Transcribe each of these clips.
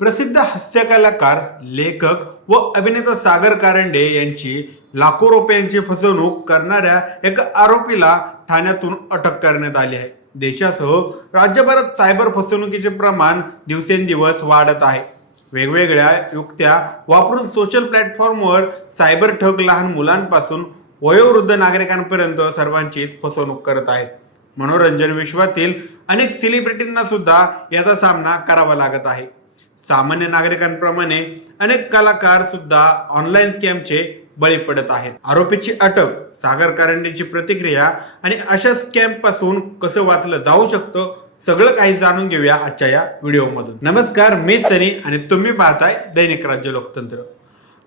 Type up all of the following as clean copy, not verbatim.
प्रसिद्ध हास्यकलाकार, लेखक व अभिनेता सागर कारंडे यांची लाखो रुपयांची फसवणूक करणाऱ्या एका आरोपीला ठाण्यातून अटक करण्यात आली आहे. देशासह राज्यभरात सायबर फसवणुकीचे प्रमाण दिवसेंदिवस वाढत आहे. वेगवेगळ्या युक्त्या वापरून सोशल प्लॅटफॉर्मवर सायबर ठग लहान मुलांपासून वयोवृद्ध नागरिकांपर्यंत सर्वांचीच फसवणूक करत आहेत. मनोरंजन विश्वातील अनेक सेलिब्रिटींना सुद्धा याचा सामना करावा लागत आहे. सामान्य नागरिकांप्रमाणे अनेक कलाकार सुद्धा ऑनलाईन स्कॅमचे बळी पडत आहेत. आरोपीची अटक, सागर कारंडेची प्रतिक्रिया आणि अशा स्कॅम पासून कसं वाचलं जाऊ शकतं, सगळं काही जाणून घेऊया आजच्या या व्हिडिओमधून. नमस्कार, मी सनी आणि तुम्ही पाहताय दैनिक राज्य लोकतंत्र.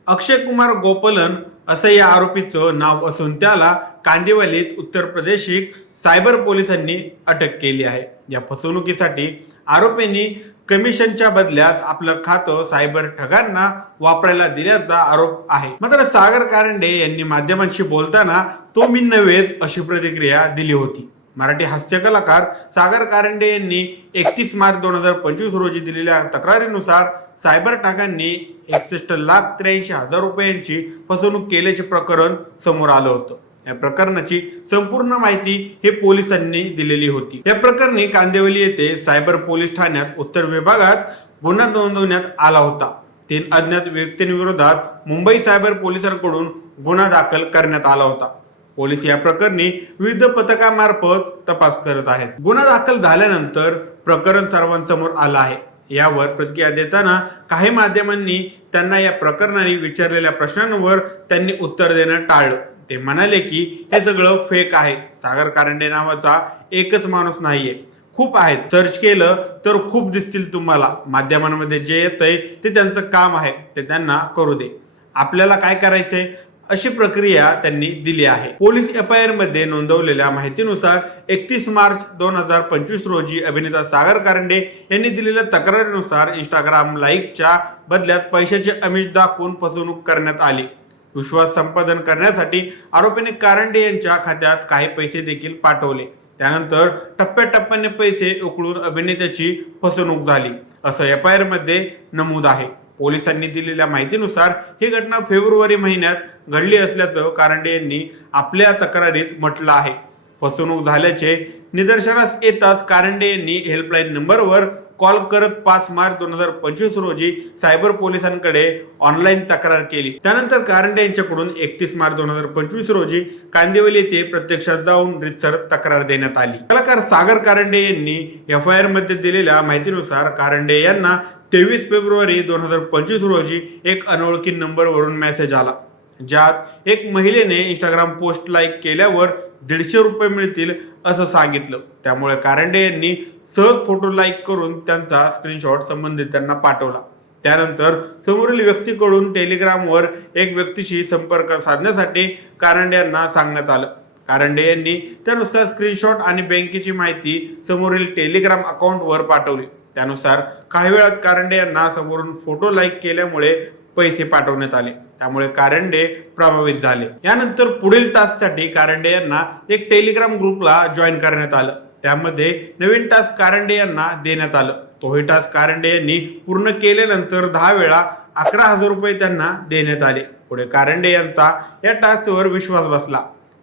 अक्षय कुमार गोपालन असं या आरोपीचं नाव असून त्याला कांदिवलीत उत्तर प्रदेशिक सायबर पोलिसांनी अटक केली आहे. या फसवणुकीसाठी आरोपींनी कमिशनच्या बदल्यात आपलं खातं सायबर ठगांना वापरायला दिल्याचा आरोप आहे. मात्र सागर कारंडे यांनी माध्यमांशी बोलताना तो मी नव्हेच अशी प्रतिक्रिया दिली होती. मराठी हास्य कलाकार सागर कारंडे यांनी 31 मार्च 2025 रोजी दिलेल्या तक्रारीनुसार सायबर ठगांनी 61,83,000 रुपयांची फसवणूक केल्याचे प्रकरण समोर आलं होतं. या प्रकरणाची संपूर्ण माहिती हे पोलिसांनी दिलेली होती. या प्रकरणी कांदिवली येथे सायबर पोलीस ठाण्यात उत्तर विभागात गुन्हा नोंदवण्यात आला होता. 3 अज्ञात व्यक्तींविरोधात मुंबई सायबर पोलिसांकडून गुन्हा दाखल करण्यात आला होता. पोलीस या प्रकरणी विविध पथकामार्फत तपास करत आहेत. गुन्हा दाखल झाल्यानंतर प्रकरण सर्वांसमोर आलं आहे. यावर प्रतिक्रिया देताना काही माध्यमांनी त्यांना या प्रकरणाने विचारलेल्या प्रश्नांवर त्यांनी उत्तर देणं टाळलं. ते म्हणाले की हे सगळं फेक आहे. सागर कारंडे नावाचा एकच माणूस नाहीये, खूप आहेत. सर्च केलं तर खूप दिसतील तुम्हाला. माध्यमांमध्ये जे येतंय ते त्यांचं काम आहे, ते त्यांना करू दे. आपल्याला काय करायचंय, अशी प्रक्रिया त्यांनी दिली आहे. पोलीस FIR मध्ये नोंदवलेल्या माहितीनुसार 31 मार्च 2025 रोजी अभिनेता सागर कारंडे यांनी दिलेल्या तक्रारीनुसार इंस्टाग्राम लाईकच्या बदल्यात पैशाचे आमिष दाखवून फसवणूक करण्यात आली. विश्वास संपादन करण्यासाठी आरोपीने कारंडे यांच्या खात्यात काही पैसे देखील पाठवले. त्यानंतर टप्प्याटप्प्याने पैसे उकळून अभिनेत्याची फसवणूक झाली, असं FIR मध्ये नमूद आहे. पोलिसांनी दिलेल्या माहितीनुसार ही घटना फेब्रुवारी महिन्यात घडली असल्याचं कारंडे यांनी आपल्या तक्रारीत म्हटलं आहे. फसवणूक झाल्याचे निदर्शनास येताच कारंडे यांनी हेल्पलाईन नंबरवर कॉल करत 5 मार्च 2025 रोजी सायबर पोलिसांकडे ऑनलाईन तक्रार केली. त्यानंतर कारंडे यांच्याकडून 31 मार्च 2025 रोजी कांदिवली येथे प्रत्यक्षात जाऊन रितसर तक्रार देण्यात आली. कलाकार सागर कारंडे यांनी FIR मध्ये दिलेल्या माहितीनुसार कारंडे यांना 23 फेब्रुवारी 2025 रोजी एक अनोळखी नंबरवरून मेसेज आला, ज्यात एक महिलेने इंस्टाग्राम पोस्ट लाईक केल्यावर 150 रुपये मिळतील असं सांगितलं. त्यामुळे कारंडे यांनी सहज फोटो लाईक करून त्यांचा स्क्रीनशॉट संबंधितांना पाठवला. त्यानंतर समोरील व्यक्तीकडून टेलिग्रामवर एक व्यक्तीशी संपर्क साधण्यासाठी कारंडे यांना सांगण्यात आलं. कारंडे यांनी त्यानुसार स्क्रीनशॉट आणि बँकेची माहिती समोरील टेलिग्राम अकाउंटवर पाठवली. त्यानुसार काही वेळात कारंडे यांना समोरून फोटो लाईक केल्यामुळे पैसे पाठवण्यात आले. त्यामुळे कारंडे प्रभावित झाले. यानंतर पुढील टास्कसाठी कारंडे यांना एक टेलिग्राम ग्रुपला जॉईन करण्यात आलं. त्यामध्ये नवीन टास्क कारंडे यांना देण्यात आलं. तोही टास्क कारंडे यांनी पूर्ण केल्यानंतर 10 वेळा 11,000 रुपये त्यांना देण्यात आले. पुढे कारंडे यांचा या टास्कवर विश्वास बसला.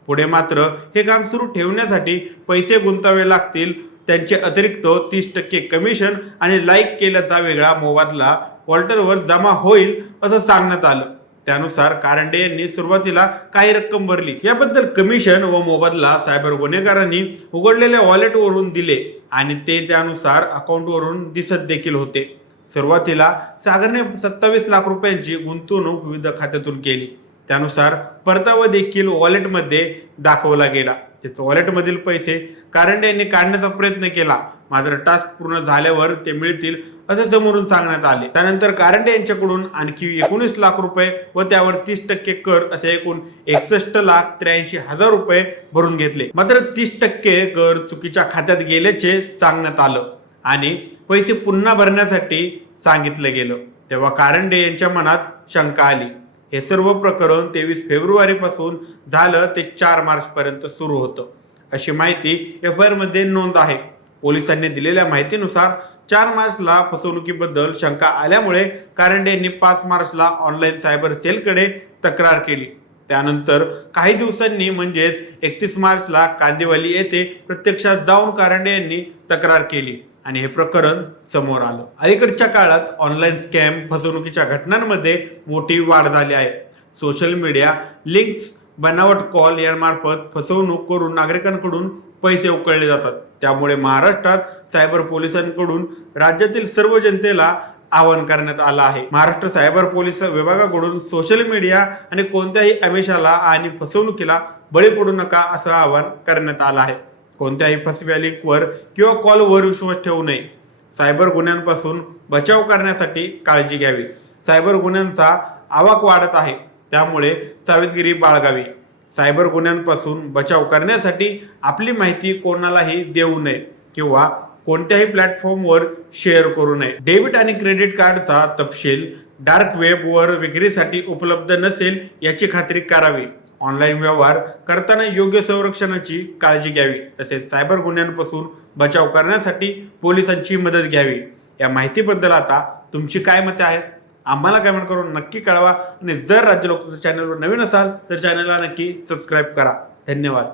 पुढे मात्र हे काम सुरू ठेवण्यासाठी पैसे गुंतवावे लागतील. त्यांचे अतिरिक्त 30% कमिशन आणि लाईक केल्याचा वेगळा मोबदला वॉल्टरवर जमा होईल असं सांगण्यात आलं. त्यानुसार कारंडे यांनी सुरुवातीला काही रक्कम भरली. याबद्दल कमिशन व मोबदला सायबर गुन्हेगारांनी उघडलेल्या वॉलेटवरून दिले आणि ते त्यानुसार अकाउंटवरून दिसत देखील होते. सुरुवातीला सागरने 27 लाख रुपयांची गुंतवणूक विविध खात्यातून केली. त्यानुसार परतावा देखील वॉलेटमध्ये दाखवला गेला. त्याच वॉलेटमधील पैसे कारंडे यांनी काढण्याचा प्रयत्न केला, मात्र टास्क पूर्ण झाल्यावर ते मिळतील असे समोरून सांगण्यात आले. त्यानंतर कारंडे यांच्याकडून आणखी 19 लाख रुपये व त्यावर 30% कर असे एकूण 61,83,000 रुपये भरून घेतले. मात्र 30% कर चुकीच्या खात्यात गेल्याचे सांगण्यात आलं आणि पैसे पुन्हा भरण्यासाठी सांगितलं गेलं. तेव्हा कारंडे यांच्या मनात शंका आली. हे सर्व प्रकरण 23 फेब्रुवारी पासून झालं ते 4 मार्च पर्यंत सुरू होतं, अशी माहिती FIR मध्ये नोंद आहे. पोलिसांनी दिलेल्या माहितीनुसार 4 मार्चला फसवणुकीबद्दल शंका आल्यामुळे कारंडे यांनी 5 मार्चला ऑनलाईन सायबर सेलकडे तक्रार केली. त्यानंतर काही दिवसांनी म्हणजेच 31 मार्चला कांदिवली येथे प्रत्यक्षात जाऊन कारंडे यांनी तक्रार केली आणि हे प्रकरण समोर आलं. अलीकडच्या काळात ऑनलाईन स्कॅम फसवणुकीच्या घटनांमध्ये मोठी वाढ झाली आहे. सोशल मीडिया लिंक्स, बनावट कॉल यांमार्फत फसवणूक करून नागरिकांकडून पैसे उकळले जातात. त्यामुळे महाराष्ट्रात सायबर पोलिसांकडून राज्यातील सर्व जनतेला आवाहन करण्यात आलं आहे. महाराष्ट्र सायबर पोलीस विभागाकडून सोशल मीडिया आणि कोणत्याही आमिषाला आणि फसवणुकीला बळी पडू नका असं आवाहन करण्यात आलं आहे. कोणत्याही फसव्या लिंकवर किंवा कॉलवर विश्वास ठेवू नये. सायबर गुन्ह्यांपासून बचाव करण्यासाठी काळजी घ्यावी. सायबर गुन्ह्यांचा आवाक वाढत आहे, त्यामुळे सावधगिरी बाळगावी. सायबर गुन्ह्यांपासून बचाव करण्यासाठी आपली माहिती कोणालाही देऊ नये किंवा कोणत्याही प्लॅटफॉर्मवर शेअर करू नये. डेबिट आणि क्रेडिट कार्डचा तपशील डार्क वेबवर विक्रीसाठी उपलब्ध नसेल याची खात्री करावी. ऑनलाईन व्यवहार करताना योग्य संरक्षणाची काळजी घ्यावी. तसेच सायबर गुन्ह्यांपासून बचाव करण्यासाठी पोलिसांची मदत घ्यावी. या माहितीबद्दल आता तुमची काय मते आहेत आम्हाला कमेंट करून नक्की कळवा आणि जर राज्य लोकतंत्र चॅनलवर नवीन असाल तर चॅनलला नक्की सबस्क्राईब करा. धन्यवाद.